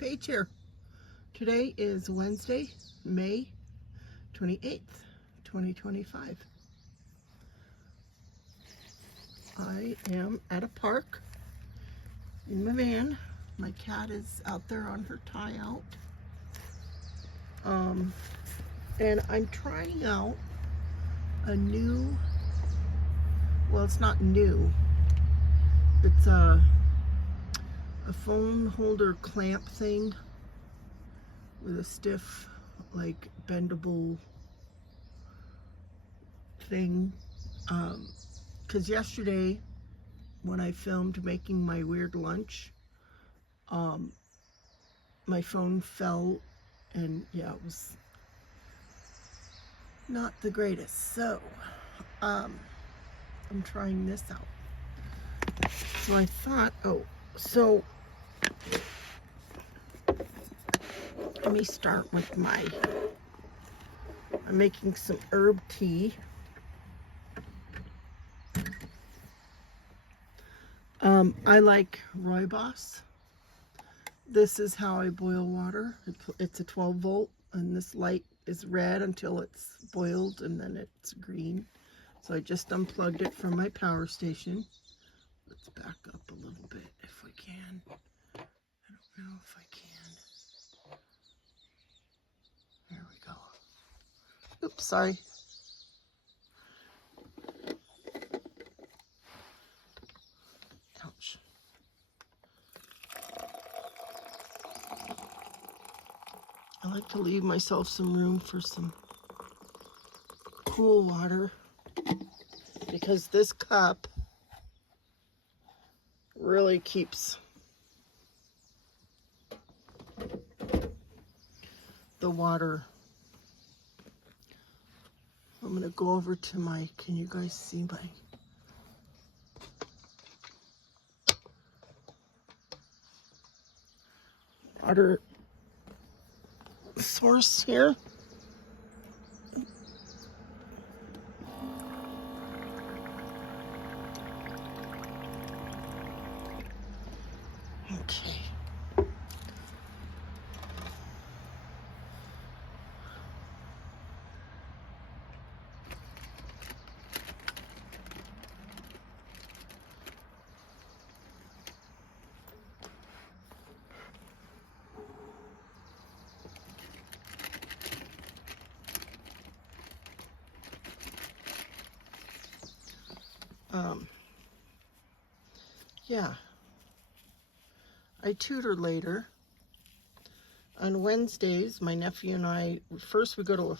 Paige here. Today is Wednesday, May 28th, 2025. I am at a park in my van. My cat is out there on her tie out. And I'm trying out a new, well, it's not new. It's a phone holder clamp thing with a stiff, like, bendable thing. Because yesterday when I filmed making my weird lunch, my phone fell, and yeah, it was not the greatest. So I'm trying this out. So I thought, so let me start with I'm making some herb tea. I like rooibos. This is how I boil water. It's a 12 volt, and this light is red until it's boiled, and then it's green. So I just unplugged it from my power station. Let's back up a little bit if we can. I don't know if I can. There we go. Oops, sorry. Ouch. I like to leave myself some room for some cool water, because this cup really keeps the water. I'm going to go over to can you guys see my water source here? Okay. Yeah, I tutor later. On Wednesdays, my nephew and I, first we go to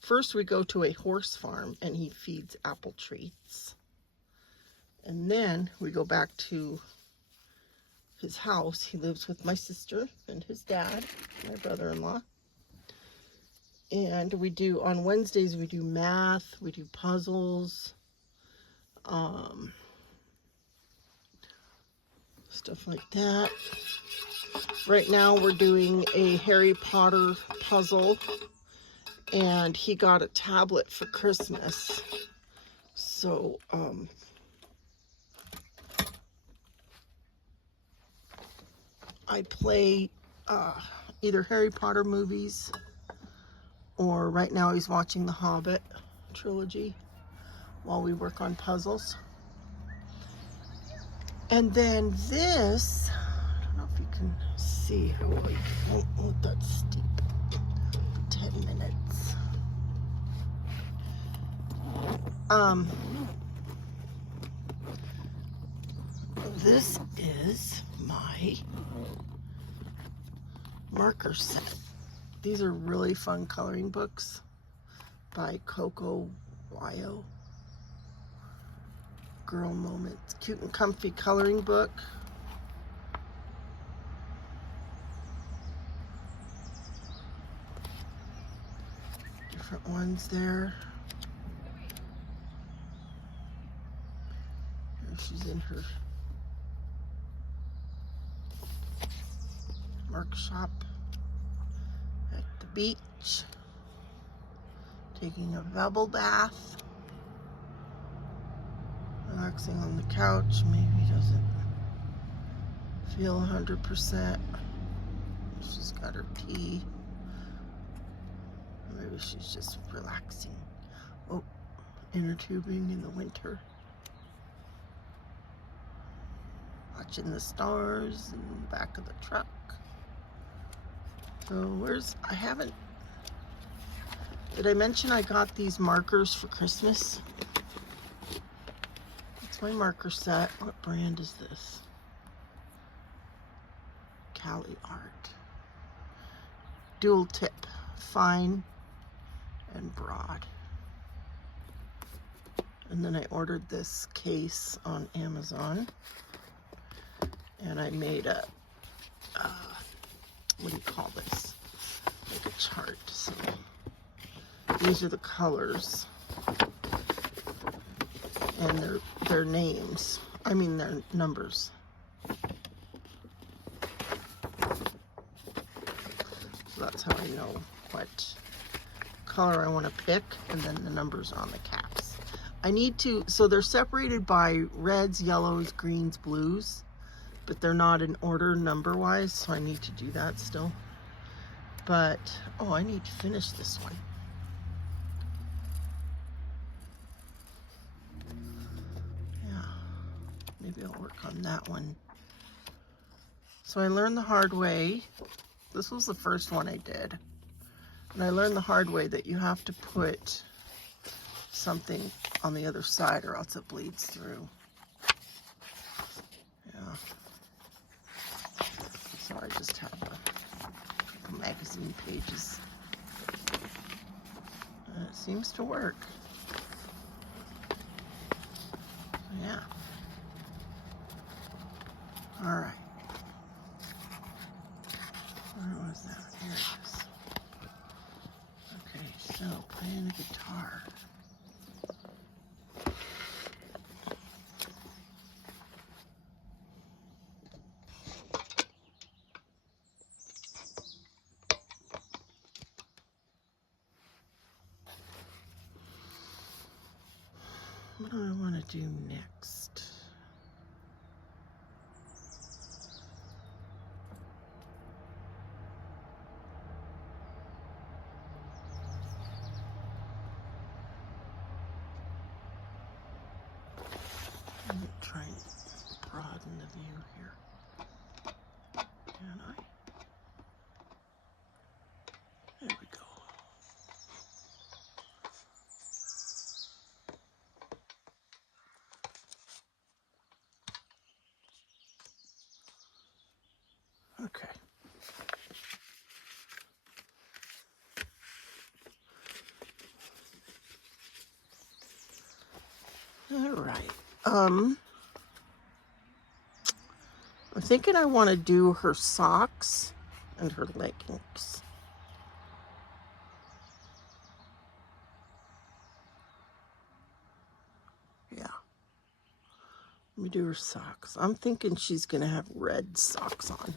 First we go to a horse farm, and he feeds apple treats. And then we go back to his house. He lives with my sister and his dad, my brother-in-law. And on Wednesdays, we do math, we do puzzles, stuff like that. Right now we're doing a Harry Potter puzzle, and he got a tablet for Christmas. So, I play either Harry Potter movies, or right now he's watching the Hobbit trilogy while we work on puzzles. And then this, I don't know if you can see how I won't let that steep. 10 minutes. This is my marker set. These are really fun coloring books by Coco Wyo. Girl Moments. Cute and comfy coloring book. Different ones there. Here she's in her workshop at the beach, taking a bubble bath, relaxing on the couch. Maybe doesn't feel 100%. She's got her tea. Maybe she's just relaxing. Oh, inner tubing in the winter. Watching the stars in the back of the truck. So did I mention I got these markers for Christmas? It's my marker set. What brand is this? Cali Art. Dual tip, fine and broad. And then I ordered this case on Amazon. And I made a, what do you call this? Like a chart. So these are the colors and their names. I mean their numbers. So that's how I know what color I want to pick, and then the numbers on the caps. I need to, so they're separated by reds, yellows, greens, blues, but they're not in order number-wise, so I need to do that still. But, oh, I need to finish this one. Yeah, maybe I'll work on that one. So I learned the hard way. This was the first one I did. And I learned the hard way that you have to put something on the other side or else it bleeds through. Yeah. So I just have a couple magazine pages. And it seems to work. Yeah. All right. Where was that? Here it is. Okay, so playing the guitar. What do I want to do next? I'm going to try and broaden the view here. Can I? There we go. Okay. All right. I'm thinking I want to do her socks and her leggings. Yeah. Let me do her socks. I'm thinking she's going to have red socks on.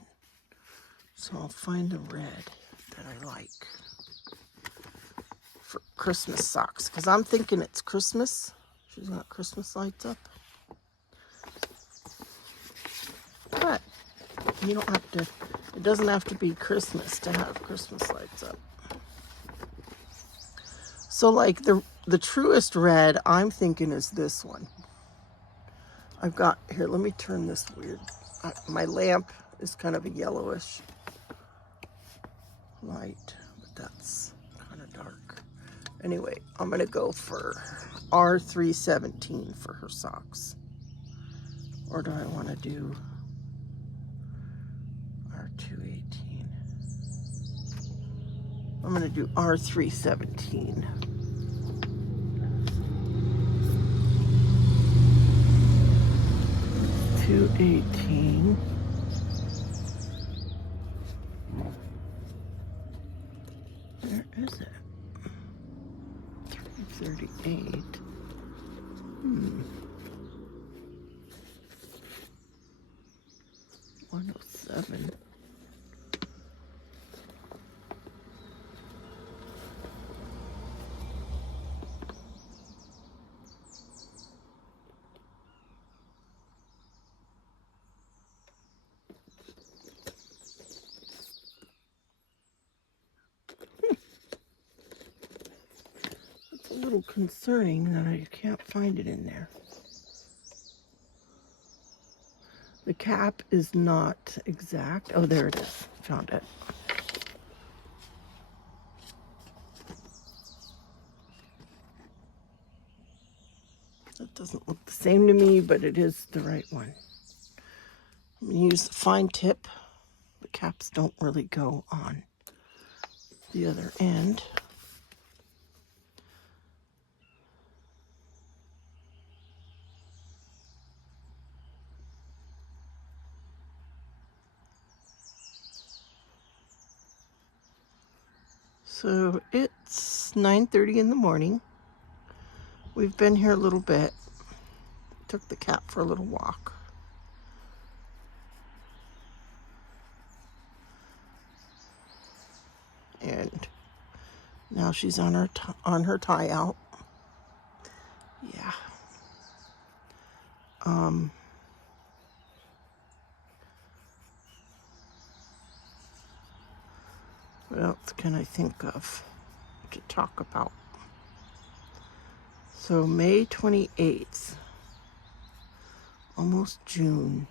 So I'll find the red that I like for Christmas socks. Because I'm thinking it's Christmas. She's got Christmas lights up. But you don't have to, it doesn't have to be Christmas to have Christmas lights up. So like the truest red I'm thinking is this one. I've got, here, let me turn this weird, my lamp is kind of a yellowish light, but that's kind of dark. Anyway, I'm gonna go for R317 for her socks. Or do I want to do R218? I'm gonna do R317. $218. Where is it? 338. 107. little concerning that I can't find it in there. The cap is not exact. Oh, there it is. Found it. It doesn't look the same to me, but it is the right one. I'm going to use the fine tip. The caps don't really go on the other end. So it's 9:30 in the morning. We've been here a little bit. Took the cat for a little walk. And now she's on her tie out. Yeah. What else can I think of to talk about? So May 28th, almost June.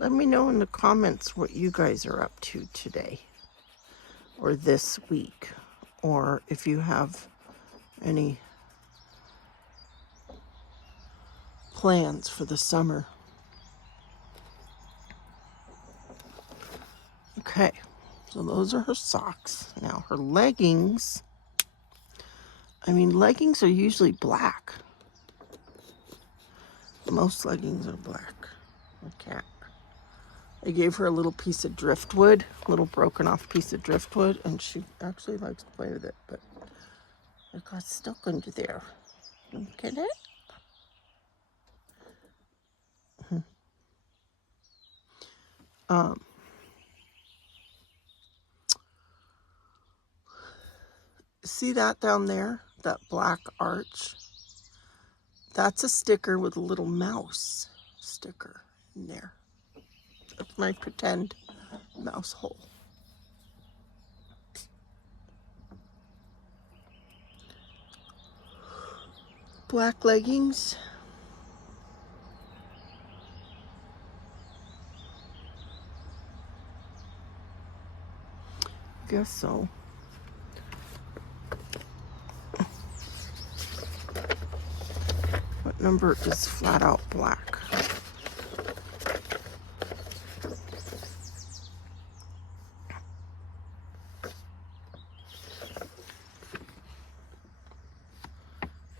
Let me know in the comments what you guys are up to today or this week, or if you have any plans for the summer. Okay, so those are her socks. Now her leggings, leggings are usually black. Most leggings are black. The cat. I gave her a little piece of driftwood, a little broken off piece of driftwood, and she actually likes to play with it, but it got stuck under there. Look at it. See that down there? That black arch? That's a sticker with a little mouse sticker in there. That's my pretend mouse hole. Black leggings. Guess so. What number is flat out black?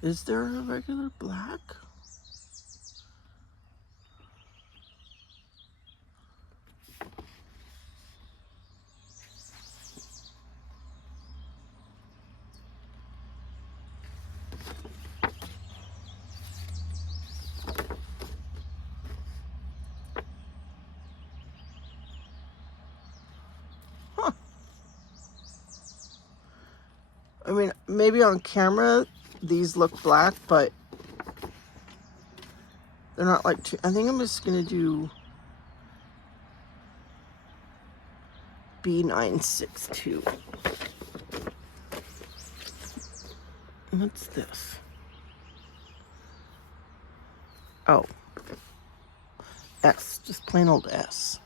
Is there a regular black? Huh. Maybe on camera these look black, but they're not like too. I think I'm just gonna do B962. What's this? Oh, S, just plain old S.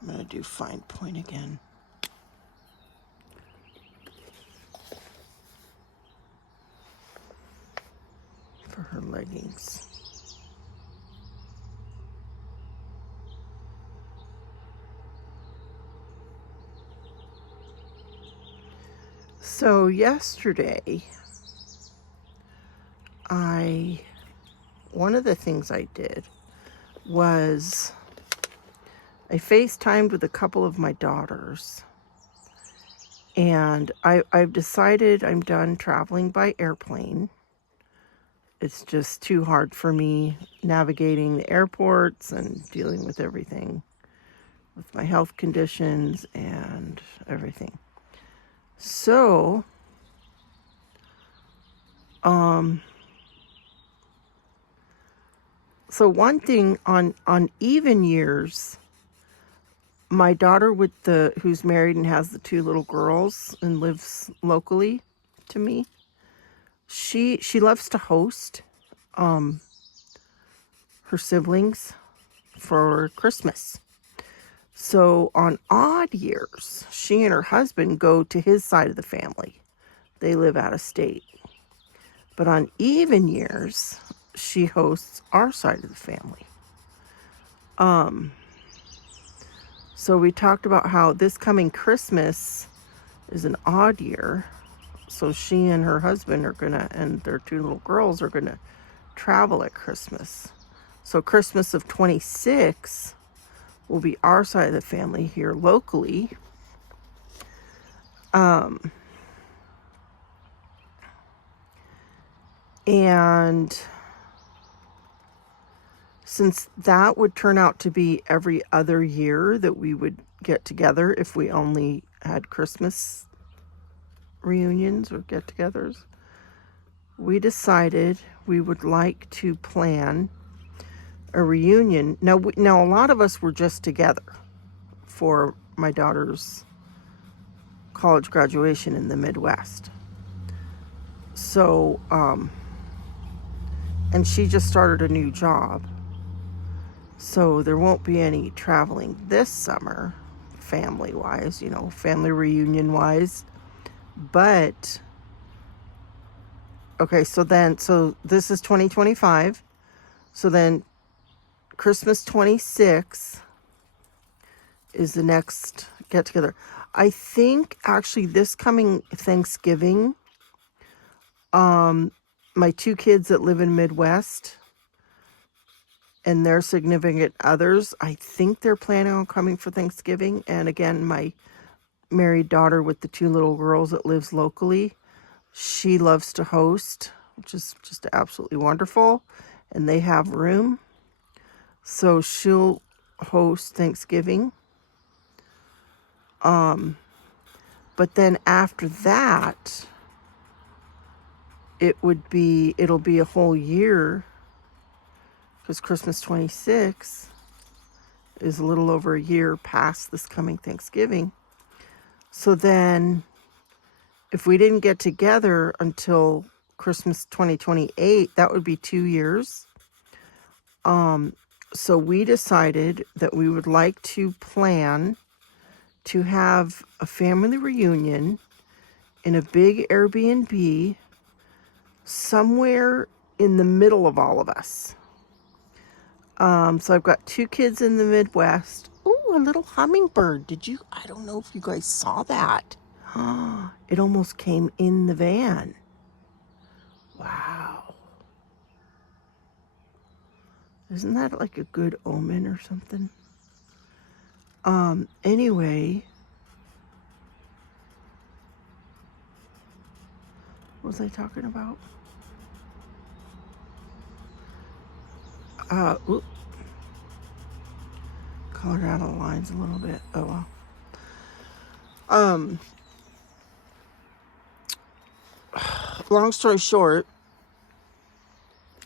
I'm gonna do fine point again. For her leggings. So yesterday, one of the things I did was I FaceTimed with a couple of my daughters, and I've decided I'm done traveling by airplane. It's just too hard for me navigating the airports and dealing with everything, with my health conditions and everything. So, so one thing on even years, my daughter who's married and has the 2 little girls and lives locally to me, she loves to host her siblings for Christmas. So on odd years, she and her husband go to his side of the family. They live out of state. But on even years, she hosts our side of the family. So we talked about how this coming Christmas is an odd year. So she and her husband and their 2 little girls are gonna travel at Christmas. So Christmas of 26 will be our side of the family here locally. And since that would turn out to be every other year that we would get together if we only had Christmas reunions or get-togethers, we decided we would like to plan a reunion. Now, a lot of us were just together for my daughter's college graduation in the Midwest. So, and she just started a new job. So there won't be any traveling this summer, family-wise, family reunion-wise. But, okay, so this is 2025. So then Christmas 26 is the next get-together. I think actually this coming Thanksgiving, my 2 kids that live in Midwest and their significant others, I think they're planning on coming for Thanksgiving. And again, my married daughter with the 2 little girls that lives locally, she loves to host, which is just absolutely wonderful. And they have room. So she'll host Thanksgiving. But then after that, it'll be a whole year, because Christmas 26 is a little over a year past this coming Thanksgiving. So then if we didn't get together until Christmas 2028, that would be 2 years. So we decided that we would like to plan to have a family reunion in a big Airbnb somewhere in the middle of all of us. So I've got 2 kids in the Midwest. Ooh, a little hummingbird. I don't know if you guys saw that. It almost came in the van. Wow. Isn't that like a good omen or something? Anyway, what was I talking about? Colored out of the lines a little bit. Oh well. Long story short,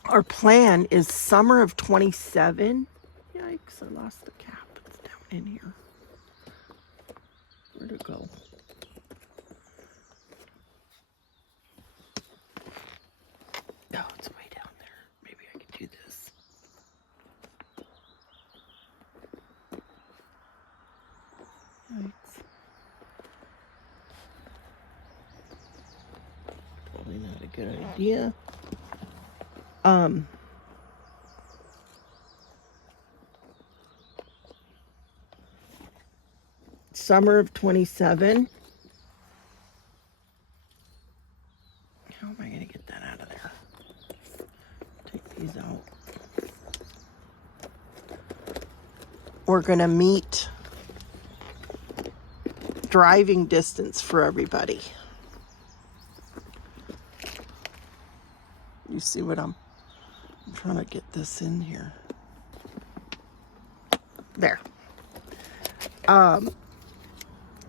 our plan is summer of 27. Yikes, I lost the cap. It's down in here. Where'd it go? Oh, it's way down there. Maybe I can do this. Yikes. Probably not a good idea. Summer of 27. How am I going to get that out of there? Take these out. We're going to meet driving distance for everybody. You see what I'm trying to get this in here. There.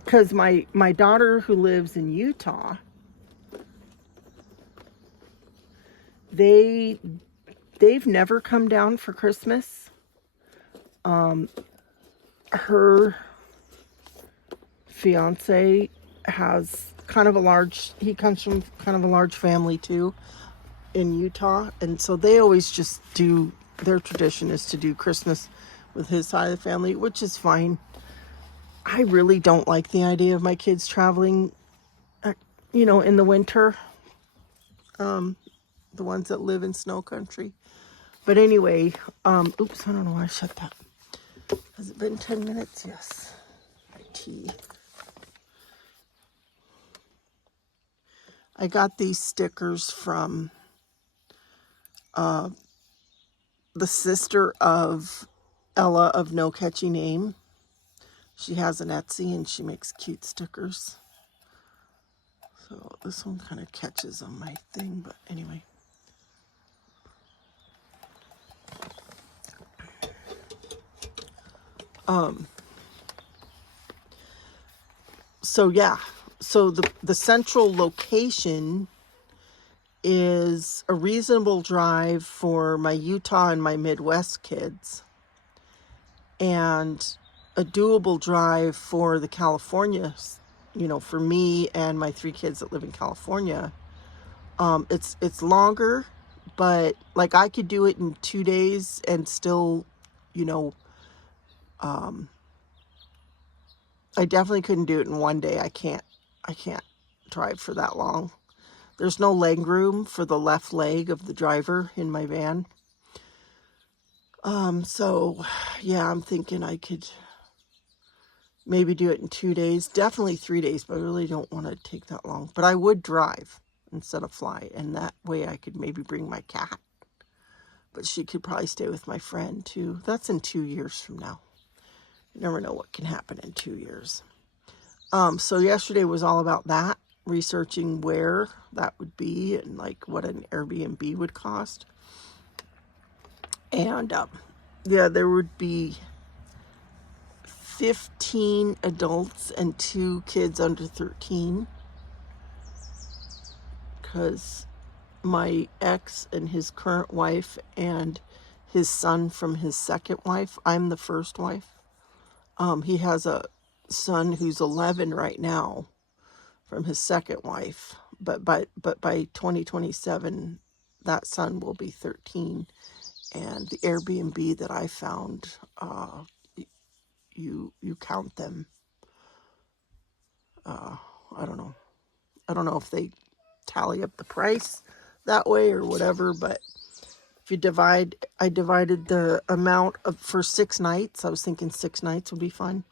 because my daughter who lives in Utah, they've never come down for Christmas. Her fiance has kind of a large, he comes from kind of a large family too in Utah, and so they always just do, their tradition is to do Christmas with his side of the family, which is fine. I really don't like the idea of my kids traveling, in the winter, the ones that live in snow country. But anyway, oops, I don't know why I shut that. Has it been 10 minutes? Yes. My tea. I got these stickers from the sister of Ella of No Catchy Name. She has an Etsy and she makes cute stickers. So this one kind of catches on my thing, but anyway. So yeah, so the central location is a reasonable drive for my Utah and my Midwest kids, and a doable drive for the California, for me and my 3 kids that live in California. It's longer, but like I could do it in 2 days and still, I definitely couldn't do it in 1 day. I can't drive for that long. There's no leg room for the left leg of the driver in my van. So yeah, I'm thinking I could maybe do it in 2 days, definitely 3 days, but I really don't want to take that long. But I would drive instead of fly, and that way I could maybe bring my cat. But she could probably stay with my friend too. That's in 2 years from now. You never know what can happen in 2 years. So yesterday was all about that, researching where that would be and like what an Airbnb would cost. And yeah, there would be 15 adults and 2 kids under 13, because my ex and his current wife and his son from his second wife, I'm the first wife. He has a son who's 11 right now from his second wife, but by 2027 that son will be 13. And the Airbnb that I found, you count them. I don't know if they tally up the price that way or whatever, but if you I divided the amount for 6 nights. I was thinking 6 nights would be fun.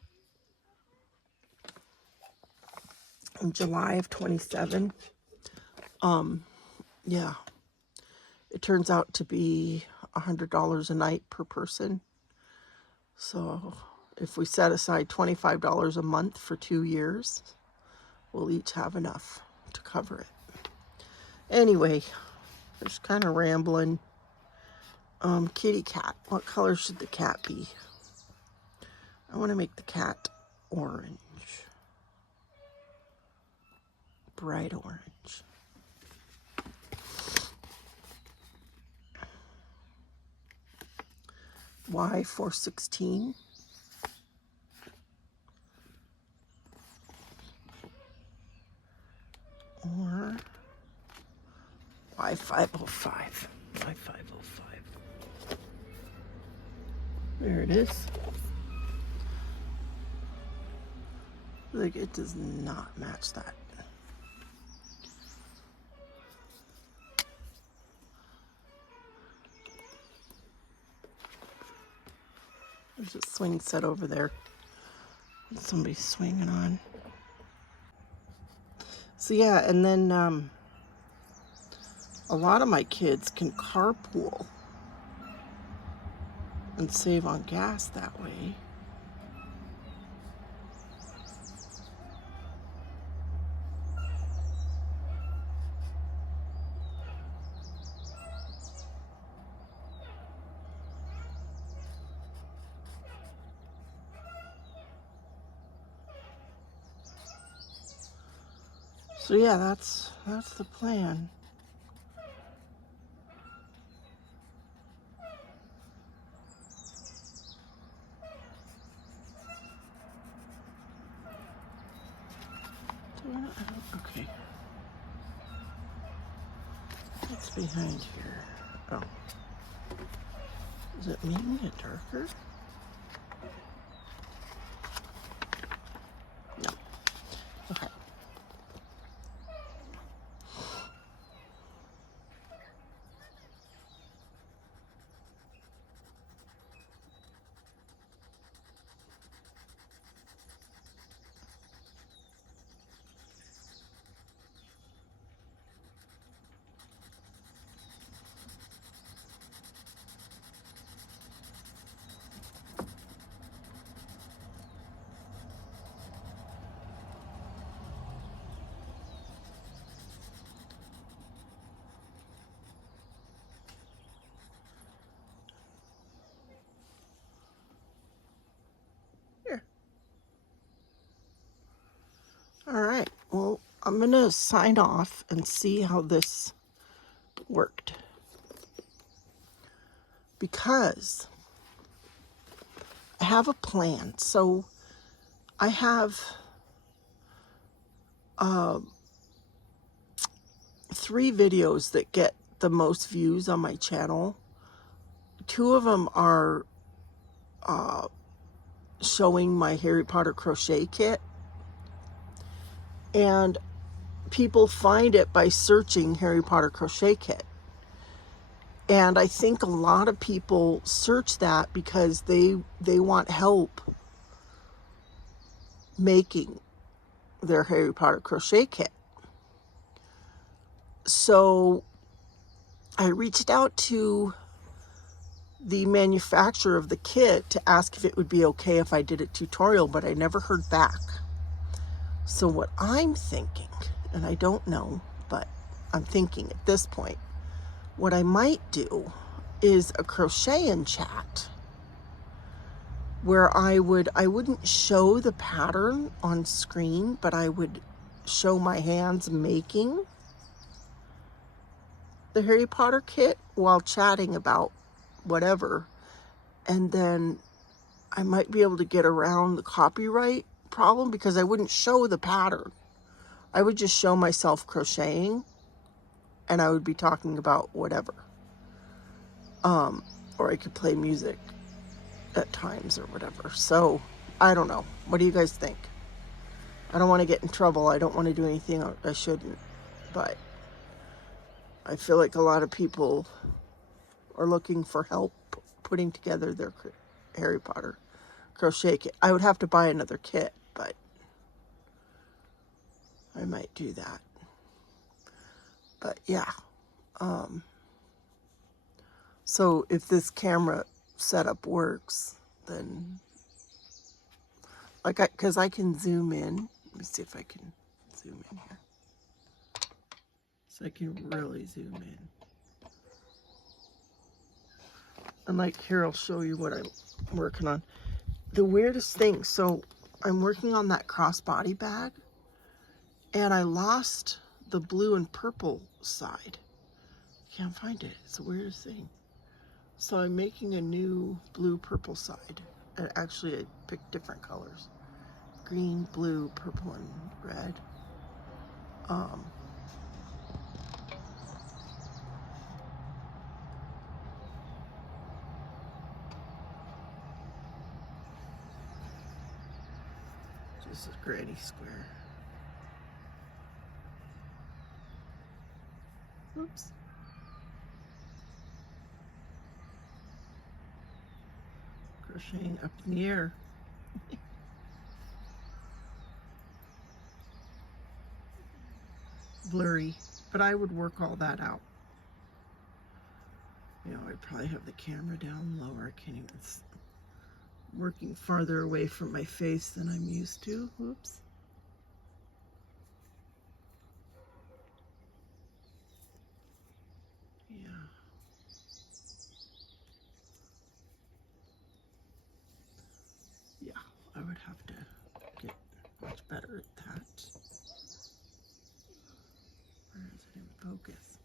In July of 27. Yeah, it turns out to be $100 a night per person. So if we set aside $25 a month for 2 years, we'll each have enough to cover it. Anyway, just kind of rambling. Kitty cat. What color should the cat be? I want to make the cat orange. Bright orange. Y416. Or Y505. Y505. There it is. Like, it does not match that. There's a swing set over there. Somebody's swinging on. So yeah, and then a lot of my kids can carpool and save on gas that way. So yeah, that's the plan. Okay. What's behind here? Oh. Is it making it darker? No. Okay. Here. All right. Well, I'm going to sign off and see how this worked. Because I have a plan. So I have 3 videos that get the most views on my channel. 2 of them are showing my Harry Potter crochet kit. And people find it by searching Harry Potter crochet kit. And I think a lot of people search that because they want help making their Harry Potter crochet kit. So I reached out to the manufacturer of the kit to ask if it would be okay if I did a tutorial, but I never heard back. So what I'm thinking, and I don't know, but I'm thinking at this point, what I might do is a crochet in chat where I wouldn't show the pattern on screen, but I would show my hands making the Harry Potter kit while chatting about whatever. And then I might be able to get around the copyright problem because I wouldn't show the pattern. I would just show myself crocheting and I would be talking about whatever. Or I could play music at times or whatever. So I don't know. What do you guys think? I don't want to get in trouble. I don't want to do anything I shouldn't, but I feel like a lot of people are looking for help putting together their Harry Potter crochet kit. I would have to buy another kit, but I might do that. But yeah. So if this camera setup works, then because I can zoom in. Let me see if I can zoom in here. So I can really zoom in. And like here, I'll show you what I'm working on. The weirdest thing, so I'm working on that crossbody bag and I lost the blue and purple side. Can't find it. It's the weirdest thing. So I'm making a new blue-purple side. And actually, I picked different colors. Green, blue, purple, and red. Just a granny square. Oops. Crocheting up in the air. Blurry, but I would work all that out. You know, I'd probably have the camera down lower. I can't even, it's working farther away from my face than I'm used to. Whoops. Yeah. Yeah, I would have to get much better at that. focus.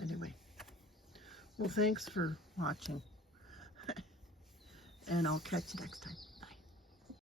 Anyway, well, thanks for watching, and I'll catch you next time.